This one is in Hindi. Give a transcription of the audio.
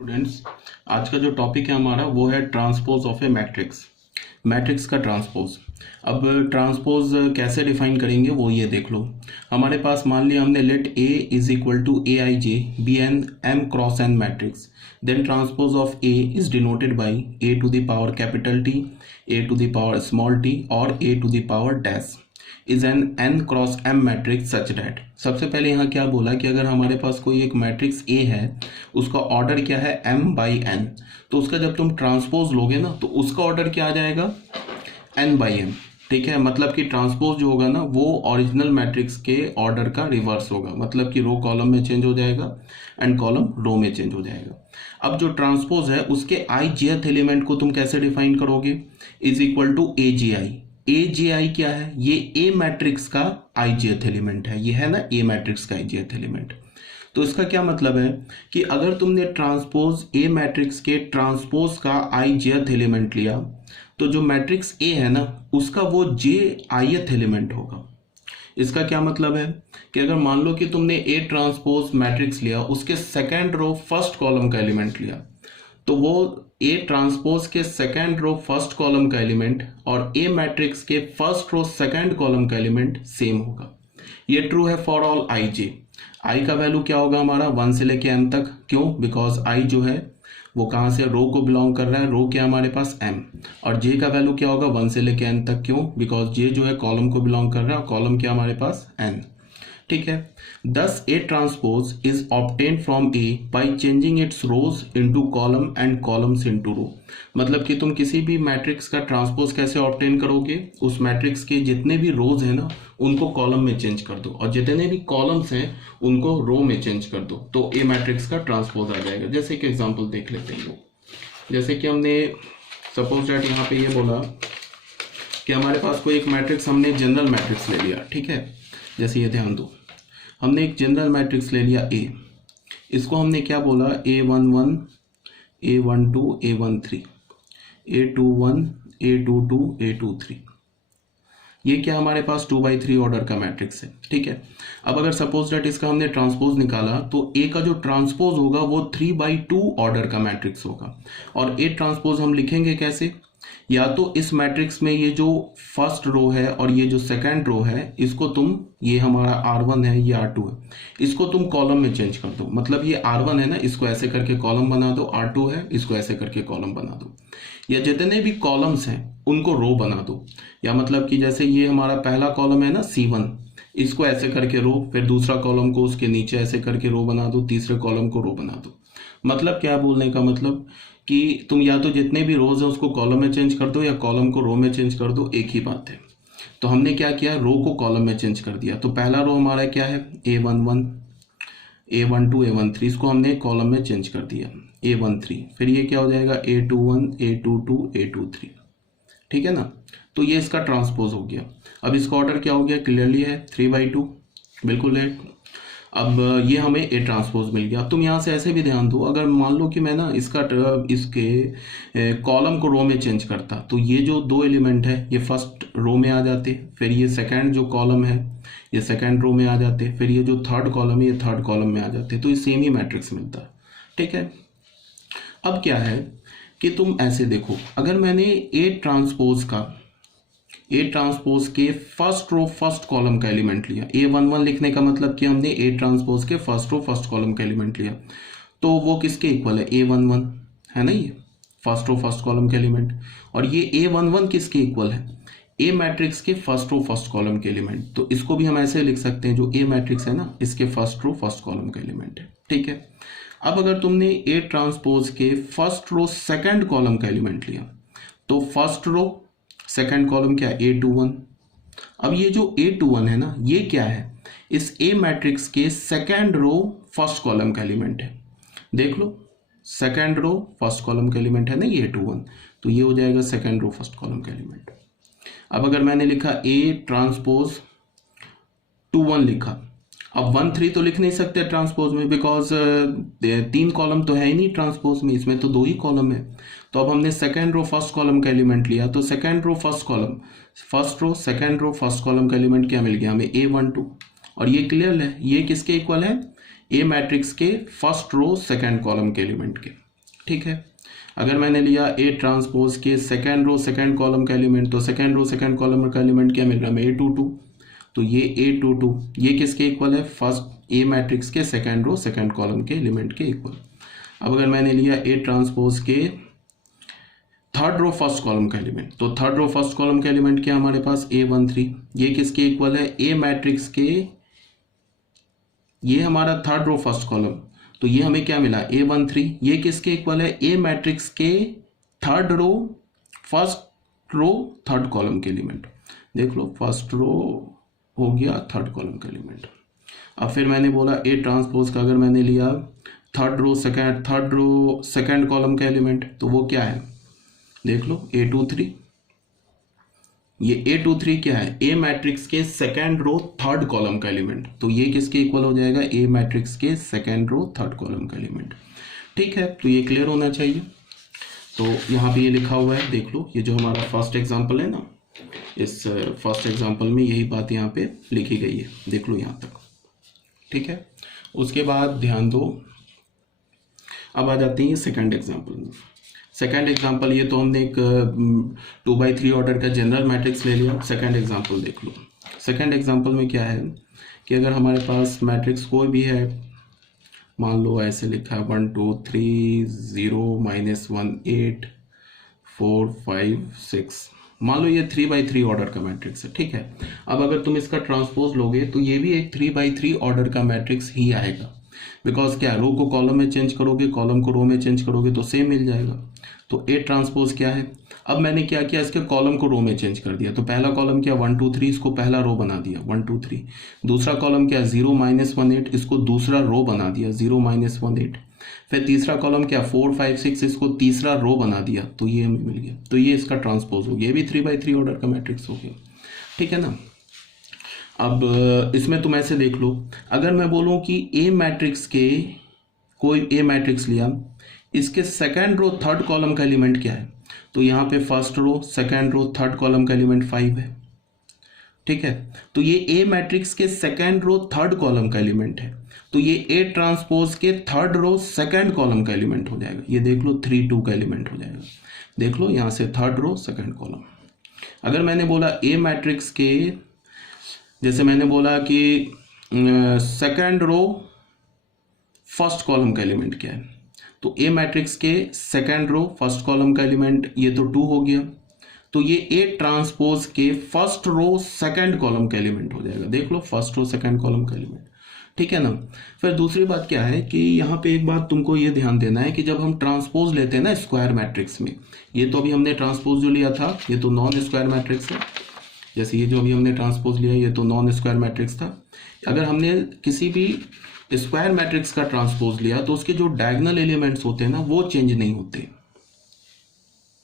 स्टूडेंट्स, आज का जो टॉपिक है हमारा वो है transpose of A matrix. Matrix का ट्रांसपोज। अब ट्रांसपोज कैसे डिफाइन करेंगे वो ये देख लो। हमारे पास मान लिया हमने let A is equal to A I J B N M cross N matrix, then transpose of A is denoted by A to the power capital T, A to the power small T और A to the power dash is an N cross M matrix such that. सबसे पहले यहाँ क्या बोला कि अगर हमारे पास कोई एक मैट्रिक्स ए है, उसका ऑर्डर क्या है m बाई एन, तो उसका जब तुम ट्रांसपोज लोगे ना तो उसका ऑर्डर क्या आ जाएगा n बाई एम। ठीक है, मतलब कि ट्रांसपोज जो होगा ना वो ओरिजिनल मैट्रिक्स के ऑर्डर का रिवर्स होगा, मतलब कि रो कॉलम में चेंज हो जाएगा एंड कॉलम रो में चेंज हो जाएगा। अब जो ट्रांसपोज है उसके आई जेथ एलिमेंट को तुम कैसे डिफाइन करोगे? इज इक्वल टू ए जी आई। ए जी आई क्या है? ये ए मैट्रिक्स का आई जेथ एलिमेंट है, ये है ना ए मैट्रिक्स का आई जेथ एलिमेंट। तो इसका क्या मतलब है कि अगर तुमने ट्रांसपोज ए मैट्रिक्स के ट्रांसपोज का आई जेथ एलिमेंट लिया तो जो मैट्रिक्स ए है ना उसका वो जे आईथ एलिमेंट होगा। इसका क्या मतलब है कि अगर मान लो कि तुमने ए ट्रांसपोज मैट्रिक्स लिया, उसके सेकेंड रो फर्स्ट कॉलम का एलिमेंट लिया, तो वो ए ट्रांसपोज के सेकेंड रो फर्स्ट कॉलम का एलिमेंट और ए मैट्रिक्स के फर्स्ट रो सेकेंड कॉलम का एलिमेंट सेम होगा। ये ट्रू है फॉर ऑल आई जे। आई का वैल्यू क्या होगा हमारा 1 से लेके m तक। क्यों? बिकॉज आई जो है वो कहाँ से रो को बिलोंग कर रहा है, रो क्या हमारे पास m। और जे का वैल्यू क्या होगा 1 से लेके n तक। क्यों? बिकॉज जे जो है कॉलम को बिलोंग कर रहा है और कॉलम क्या हमारे पास n। ठीक है, this A transpose is obtain from A by changing its rows into column and columns into row. मतलब कि तुम किसी भी मैट्रिक्स का ट्रांसपोज कैसे ऑब्टेन करोगे? उस मैट्रिक्स के जितने भी रोज हैं ना उनको कॉलम में चेंज कर दो और जितने भी कॉलम्स हैं उनको रो में चेंज कर दो, तो ए मैट्रिक्स का ट्रांसपोज आ जाएगा। जैसे कि एग्जाम्पल देख लेते हैं। जैसे कि हमने सपोज दैट यहाँ पे ये बोला कि हमारे पास कोई एक मैट्रिक्स, हमने जनरल मैट्रिक्स ले लिया। ठीक है, जैसे ये ध्यान दो, हमने एक जनरल मैट्रिक्स ले लिया ए, इसको हमने क्या बोला A11 A12 A13 A21 A22 A23। ये क्या हमारे पास 2/3 ऑर्डर का मैट्रिक्स है। ठीक है, अब अगर सपोज दैट इसका हमने ट्रांसपोज निकाला तो ए का जो ट्रांसपोज होगा वो 3/2 ऑर्डर का मैट्रिक्स होगा। और ए ट्रांसपोज हम लिखेंगे कैसे? या तो इस मैट्रिक्स में ये जो फर्स्ट रो है और ये जो सेकंड रो है इसको तुम, ये हमारा R1 है ये R2 है, इसको तुम कॉलम में चेंज कर दो। मतलब ये R1 है ना, इसको ऐसे करके कॉलम बना दो, R2 है इसको ऐसे करके कॉलम बना दो, या जितने भी कॉलम्स हैं उनको रो बना दो। या मतलब कि जैसे ये हमारा पहला कॉलम है ना C1, इसको ऐसे करके रो, फिर दूसरा कॉलम को उसके नीचे ऐसे करके रो बना दो, तीसरे कॉलम को रो बना दो। मतलब क्या बोलने का मतलब कि तुम या तो जितने भी रोज है उसको कॉलम में चेंज कर दो या कॉलम को रो में चेंज कर दो, एक ही बात है। तो हमने क्या किया, रो को कॉलम में चेंज कर दिया। तो पहला रो हमारा क्या है A11 A12 A13, इसको हमने कॉलम में चेंज कर दिया A13। फिर ये क्या हो जाएगा A21 A22 A23। ठीक है ना, तो ये इसका ट्रांसपोज हो गया। अब इसका ऑर्डर क्या हो गया? क्लियरली है 3/2, बिल्कुल है। अब ये हमें ए ट्रांसपोज मिल गया। अब तुम यहाँ से ऐसे भी ध्यान दो, अगर मान लो कि मैं ना इसके कॉलम को रो में चेंज करता तो ये जो दो एलिमेंट है ये फर्स्ट रो में आ जाते, फिर ये सेकंड जो कॉलम है ये सेकंड रो में आ जाते, फिर ये जो थर्ड कॉलम है ये थर्ड कॉलम में आ जाते, तो ये सेम ही मैट्रिक्स मिलता। ठीक है, अब क्या है कि तुम ऐसे देखो, अगर मैंने ए ट्रांसपोज के फर्स्ट रो फर्स्ट कॉलम का एलिमेंट लिया, A11 लिखने का मतलब कि हमने ए ट्रांसपोज के फर्स्ट रो फर्स्ट कॉलम का एलिमेंट लिया, तो वो किसके इक्वल है? A11 है ना, ये फर्स्ट रो फर्स्ट कॉलम का एलिमेंट। और ये A11 किसके इक्वल है? ए मैट्रिक्स के फर्स्ट रो फर्स्ट कॉलम के एलिमेंट। तो इसको भी हम ऐसे लिख सकते हैं, जो ए मैट्रिक्स है ना इसके फर्स्ट रो फर्स्ट कॉलम का एलिमेंट है। ठीक है, अब अगर तुमने ए ट्रांसपोज के फर्स्ट रो सेकेंड कॉलम का एलिमेंट लिया तो फर्स्ट रो सेकेंड कॉलम क्या है? A21। अब ये जो A21 है ना ये क्या है? इस A मैट्रिक्स के सेकेंड रो फर्स्ट कॉलम का एलिमेंट है। देख लो, सेकेंड रो फर्स्ट कॉलम का एलिमेंट है ना ये A21, तो ये हो जाएगा सेकेंड रो फर्स्ट कॉलम का एलिमेंट। अब अगर मैंने लिखा A ट्रांसपोज 21 लिखा, अब 1 3 तो लिख नहीं सकते ट्रांसपोज में, बिकॉज 3 कॉलम तो है ही नहीं ट्रांसपोज में, इसमें तो 2 ही कॉलम है। तो अब हमने सेकेंड रो फर्स्ट कॉलम का एलिमेंट लिया, तो second row first column first row second row first column का एलिमेंट क्या मिल गया हमें? A12। और ये क्लियर है, ये किसके इक्वल है? ए मैट्रिक्स के फर्स्ट रो सेकेंड कॉलम के एलिमेंट के। ठीक है। अगर मैंने लिया ए ट्रांसपोज के सेकेंड रो सेकेंड कॉलम का एलिमेंट, तो सेकेंड रो सेकेंड कॉलम का एलिमेंट क्या मिल रहा है, A22। तो ये A22 ये किसके इक्वल है, फर्स्ट ए मैट्रिक्स के सेकेंड रो सेकेंड कॉलम के एलिमेंट के इक्वल। अब अगर मैंने लिया ए ट्रांसपोज के थर्ड रो फर्स्ट कॉलम का एलिमेंट, तो थर्ड रो फर्स्ट कॉलम का एलिमेंट क्या हमारे पास A13, ये किसके इक्वल है, ए मैट्रिक्स के, ये हमारा थर्ड रो फर्स्ट कॉलम, तो ये हमें क्या मिला A13, ये किसके इक्वल है, ए मैट्रिक्स के third row first row third column के एलिमेंट। देख लो फर्स्ट रो हो गया थर्ड कॉलम का एलिमेंट। अब फिर मैंने बोला ए ट्रांसपोज का अगर मैंने लिया थर्ड रो सेकेंड कॉलम का एलिमेंट, तो वो क्या है, देख लो A23, ये A23 क्या है, ए मैट्रिक्स के सेकेंड रो थर्ड कॉलम का एलिमेंट, तो ये किसके इक्वल हो जाएगा, ए मैट्रिक्स के सेकेंड रो थर्ड कॉलम का एलिमेंट। ठीक है, तो ये क्लियर होना चाहिए। तो यहाँ पे ये लिखा हुआ है, देख लो, ये जो हमारा फर्स्ट एग्जांपल है ना, इस फर्स्ट एग्जांपल में यही बात यहाँ पे लिखी गई है, देख लो यहाँ तक। ठीक है, उसके बाद ध्यान दो, अब आ जाते हैं सेकंड एग्जांपल में। सेकंड एग्जांपल, ये तो हमने एक 2/3 ऑर्डर का जनरल मैट्रिक्स ले लिया। सेकंड एग्जांपल देख लो। सेकंड एग्जांपल में क्या है कि अगर हमारे पास मैट्रिक्स कोई भी है, मान लो ऐसे लिखा है 1 2 3 0 -1 8 4 5 6, मान लो ये 3/3 ऑर्डर का मैट्रिक्स है। ठीक है, अब अगर तुम इसका ट्रांसपोज लोगे तो ये भी एक 3/3 ऑर्डर का मैट्रिक्स ही आएगा, बिकॉज क्या, रो को कॉलम में चेंज करोगे, कॉलम को रो में चेंज करोगे तो सेम मिल जाएगा। तो ए ट्रांसपोज क्या है, अब मैंने क्या किया, इसके कॉलम को रो में चेंज कर दिया। तो पहला कॉलम क्या 1 2 3, इसको पहला रो बना दिया 1 2 3। दूसरा कॉलम क्या 0 -1 8, इसको दूसरा रो बना दिया 0 -1 8। फिर तीसरा कॉलम क्या 4 5 6, इसको तीसरा रो बना दिया, तो ये हमें मिल गया। तो ये इसका ट्रांसपोज हो गया, ये भी 3/3 ऑर्डर का मैट्रिक्स हो गया। ठीक है ना। अब इसमें तुम ऐसे देख लो, अगर मैं बोलूं कि ए मैट्रिक्स के, कोई ए मैट्रिक्स लिया, इसके सेकंड रो थर्ड कॉलम का एलिमेंट क्या है, तो यहाँ पे first row second row third column का एलिमेंट 5 है। ठीक है, तो ये ए मैट्रिक्स के सेकंड रो थर्ड कॉलम का एलिमेंट है, तो ये ए ट्रांसपोज के थर्ड रो सेकंड कॉलम का एलिमेंट हो जाएगा। ये देख लो 3 2 का एलिमेंट हो जाएगा। देख लो यहाँ से थर्ड रो सेकंड कॉलम। अगर मैंने बोला ए मैट्रिक्स के, जैसे मैंने बोला कि सेकंड रो फर्स्ट कॉलम का एलिमेंट क्या है, तो ए मैट्रिक्स के सेकंड रो फर्स्ट कॉलम का एलिमेंट ये तो 2 हो गया, तो ये ए ट्रांसपोज के फर्स्ट रो सेकंड कॉलम का एलिमेंट हो जाएगा। देख लो फर्स्ट रो सेकंड कॉलम का एलिमेंट। ठीक है ना। फिर दूसरी बात क्या है कि यहाँ पे एक बात तुमको ये ध्यान देना है कि जब हम ट्रांसपोज लेते हैं ना स्क्वायर मैट्रिक्स में, ये तो अभी हमने ट्रांसपोज जो लिया था ये तो नॉन स्क्वायर मैट्रिक्स है, जैसे ये जो अभी हमने ट्रांसपोज लिया ये तो नॉन स्क्वायर मैट्रिक्स था। अगर हमने किसी भी स्क्वायर मैट्रिक्स का ट्रांसपोज लिया तो उसके जो डायगोनल एलिमेंट्स होते हैं ना वो चेंज नहीं होते।